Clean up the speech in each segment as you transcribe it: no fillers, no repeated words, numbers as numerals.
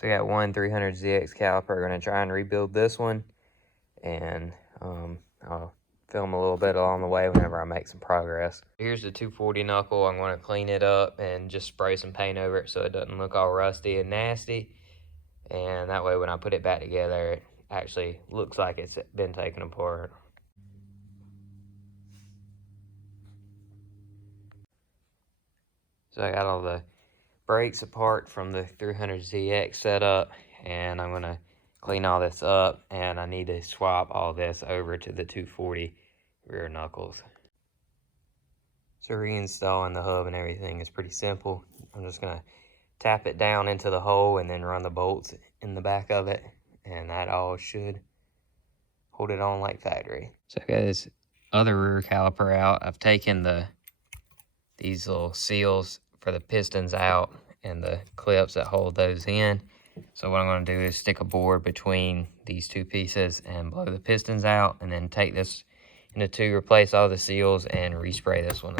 So I got one 300ZX caliper. Gonna try and rebuild this one, and I'll film a little bit along the way whenever I make some progress. Here's the 240 knuckle. I'm gonna clean it up and just spray some paint over it so it doesn't look all rusty and nasty. And that way when I put it back together, it actually looks like it's been taken apart. So I got all the brakes apart from the 300ZX setup, and I'm gonna clean all this up, and I need to swap all this over to the 240 rear knuckles. So reinstalling the hub and everything is pretty simple. I'm just gonna tap it down into the hole and then run the bolts in the back of it, and that all should hold it on like factory. So I got this other rear caliper out. I've taken these little seals for the pistons out and the clips that hold those in. So what I'm going to do is stick a board between these two pieces and blow the pistons out, and then take this into two, replace all the seals, and respray this one.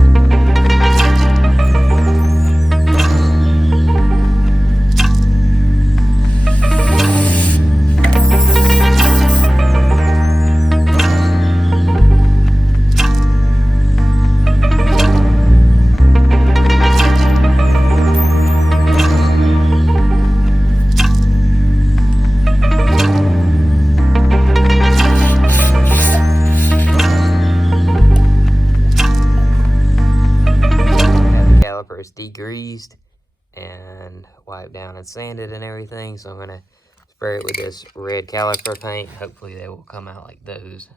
Degreased and wiped down and sanded and everything, so I'm gonna spray it with this red caliper paint. Hopefully they will come out like those.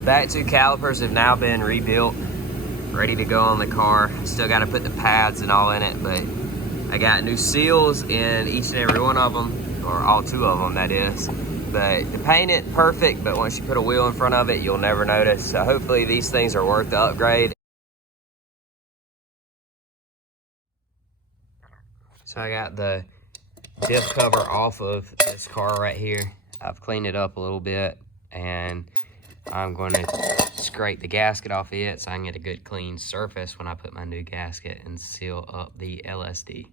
Back two calipers have now been rebuilt, ready to go on the car. Still got to put the pads and all in it, but I got new seals in each and every one of them, or all two of them, that is. But the paint it perfect, but once you put a wheel in front of it, you'll never notice. So hopefully these things are worth the upgrade. So I got the diff cover off of this car right here. I've cleaned it up a little bit, and I'm going to scrape the gasket off it so I can get a good clean surface when I put my new gasket and seal up the LSD.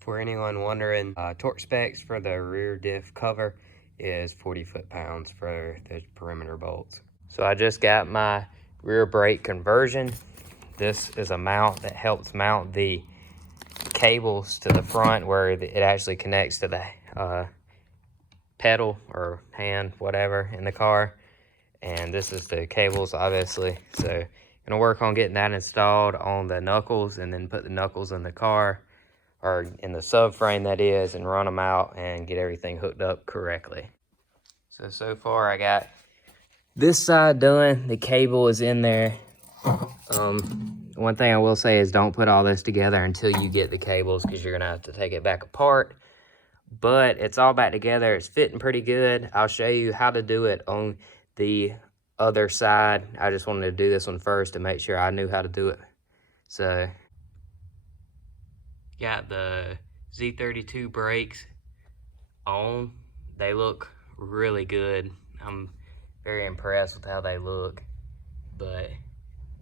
For anyone wondering, torque specs for the rear diff cover is 40 foot-pounds for the perimeter bolts. So I just got my rear brake conversion. This is a mount that helps mount the cables to the front where it actually connects to the pedal or hand, whatever, in the car. And this is the cables, obviously. So gonna work on getting that installed on the knuckles, and then put the knuckles in the car, or in the subframe that is, and run them out and get everything hooked up correctly. So far I got this side done. The cable is in there. One thing I will say is don't put all this together until you get the cables, because you're gonna have to take it back apart. But it's all back together. It's fitting pretty good. I'll show you how to do it on the other side. I just wanted to do this one first to make sure I knew how to do it. So got the Z32 brakes on. They look really good. I'm very impressed with how they look. But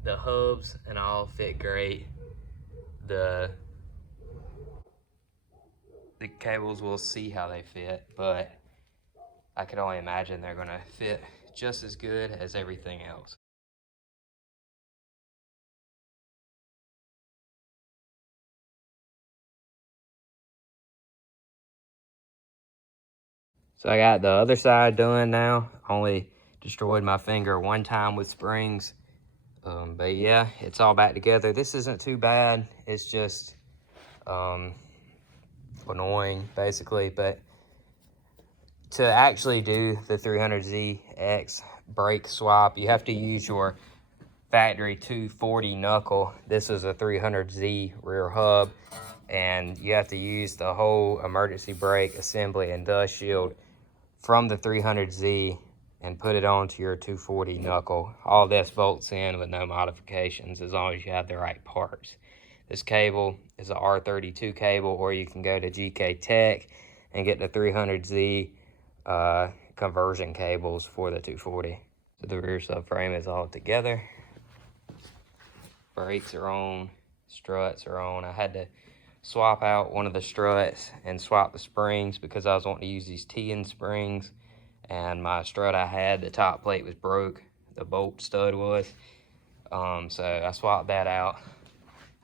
the hubs and all fit great. The cables, we'll see how they fit, but I can only imagine they're gonna fit just as good as everything else. So I got the other side done now. Only destroyed my finger one time with springs. But yeah, it's all back together. This isn't too bad. It's just annoying, basically. But to actually do the 300ZX brake swap, you have to use your factory 240 knuckle. This is a 300Z rear hub, and you have to use the whole emergency brake assembly and dust shield from the 300Z and put it onto your 240 knuckle. All this bolts in with no modifications as long as you have the right parts. This cable is a R32 cable, or you can go to gktech and get the 300Z conversion cables for the 240. So the rear subframe is all together. Brakes are on, struts are on. I had to swap out one of the struts and swap the springs because I was wanting to use these T-in springs, and my strut I had, the top plate was broke, the bolt stud was. So I swapped that out.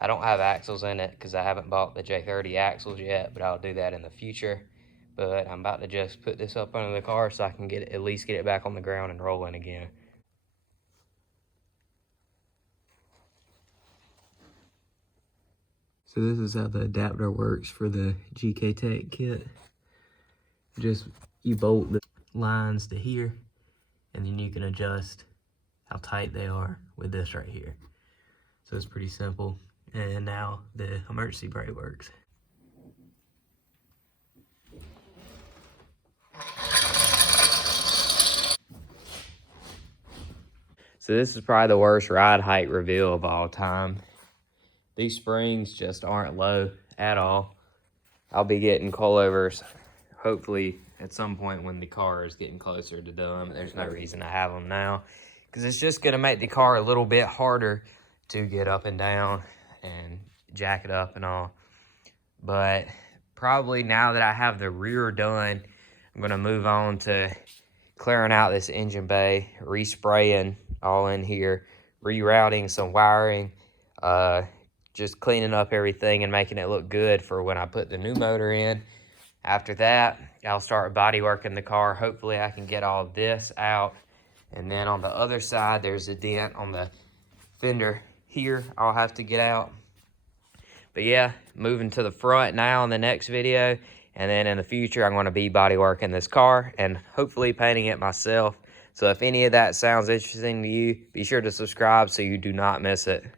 I don't have axles in it because I haven't bought the J30 axles yet, but I'll do that in the future. But I'm about to just put this up under the car so I can at least get it back on the ground and rolling again. So this is how the adapter works for the gktech kit. Just you bolt the lines to here, and then you can adjust how tight they are with this right here. So it's pretty simple. And now the emergency brake works. So this is probably the worst ride height reveal of all time. These springs just aren't low at all. I'll be getting coilovers hopefully at some point when the car is getting closer to done. There's no reason to have them now because it's just gonna make the car a little bit harder to get up and down and jack it up and all. But probably now that I have the rear done, I'm gonna move on to clearing out this engine bay, respraying all in here, rerouting some wiring, just cleaning up everything and making it look good for when I put the new motor in. After that, I'll start body working the car. Hopefully I can get all this out. And then on the other side, there's a dent on the fender here I'll have to get out. But yeah, moving to the front now in the next video. And then in the future, I'm going to be body working this car and hopefully painting it myself. So if any of that sounds interesting to you, be sure to subscribe so you do not miss it.